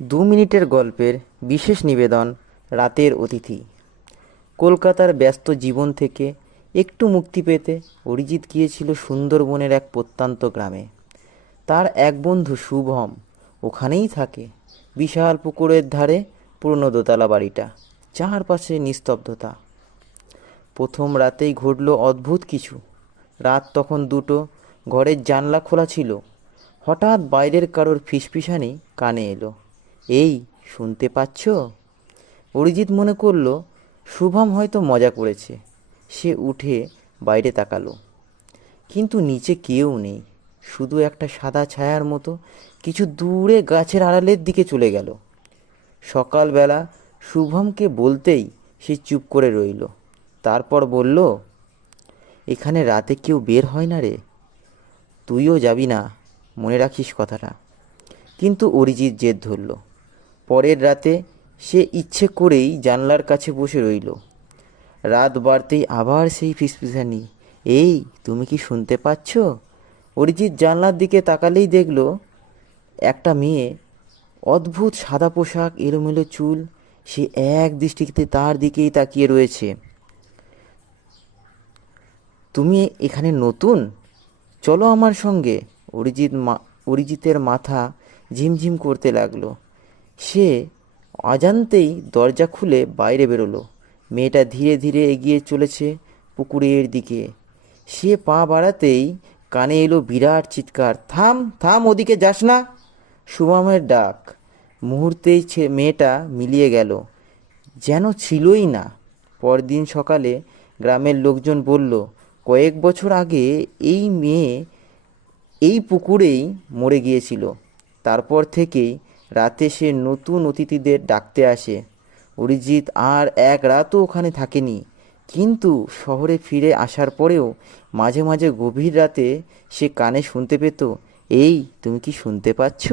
2 মিনিটের গল্পের বিশেষ নিবেদন। রাতের অতিথি। কলকাতার ব্যস্ত জীবন থেকে একটু মুক্তি পেতে অরিজিৎ গিয়েছিল সুন্দরবনের এক প্রত্যন্ত গ্রামে। তার এক বন্ধু শুভম ওখানেই থাকে। বিশাল পুকুরের ধারে পুরনো দোতলা বাড়িটা, চারপাশে নিস্তব্ধতা। প্রথম রাতেই ঘটল অদ্ভুত কিছু। রাত তখন 2টো, ঘরের জানলা খোলা ছিল। হঠাৎ বাইরের কারোর ফিসফিসানি কানে এলো। এই, শুনতে পাচ্ছ? অরিজিৎ মনে করলো শুভম হয়তো মজা করেছে। সে উঠে বাইরে তাকালো, কিন্তু নিচে কেউ নেই। শুধু একটা সাদা ছায়ার মতো কিছু দূরে গাছের আড়ালের দিকে চলে গেল। সকালবেলা শুভমকে বলতেই সে চুপ করে রইল। তারপর বলল, এখানে রাতে কেউ বের হয় না রে, তুইও যাবি না, মনে রাখিস কথাটা। কিন্তু অরিজিৎ জেদ ধরল। পরের রাতে সে ইচ্ছে করেই জানলার কাছে বসে রইল। রাত বাড়তেই আবার সেই ফিসফিসানি, এই, তুমি কি শুনতে পাচ্ছ? অরিজিৎ জানলার দিকে তাকালেই দেখল একটা মেয়ে, অদ্ভুত সাদা পোশাক, এলোমেলো চুল। সে এক দৃষ্টিতে তার দিকেই তাকিয়ে রয়েছে। তুমি এখানে নতুন? চলো আমার সঙ্গে। অরিজিতের মাথা ঝিমঝিম করতে লাগলো। সে অজান্তেই দরজা খুলে বাইরে বেরোলো। মেয়েটা ধীরে ধীরে এগিয়ে চলেছে পুকুরের দিকে। সে পা বাড়াতেই কানে এলো বিরাট চিৎকার, থাম থাম, ওদিকে যাস না! শুভমের ডাক। মুহূর্তেই মেয়েটা মিলিয়ে গেল, যেন ছিলই না। পরদিন সকালে গ্রামের লোকজন বলল, কয়েক বছর আগে এই মেয়ে এই পুকুরেই মরে গিয়েছিল। তারপর থেকেই রাতে সে নতুন অতিথিদের ডাকতে আসে। অরিজিৎ আর এক রাতও ওখানে থাকেনি, কিন্তু শহরে ফিরে আসার পরেও মাঝে মাঝে গভীর রাতে সে কানে শুনতে পেত, এই, তুমি কি শুনতে পাচ্ছ?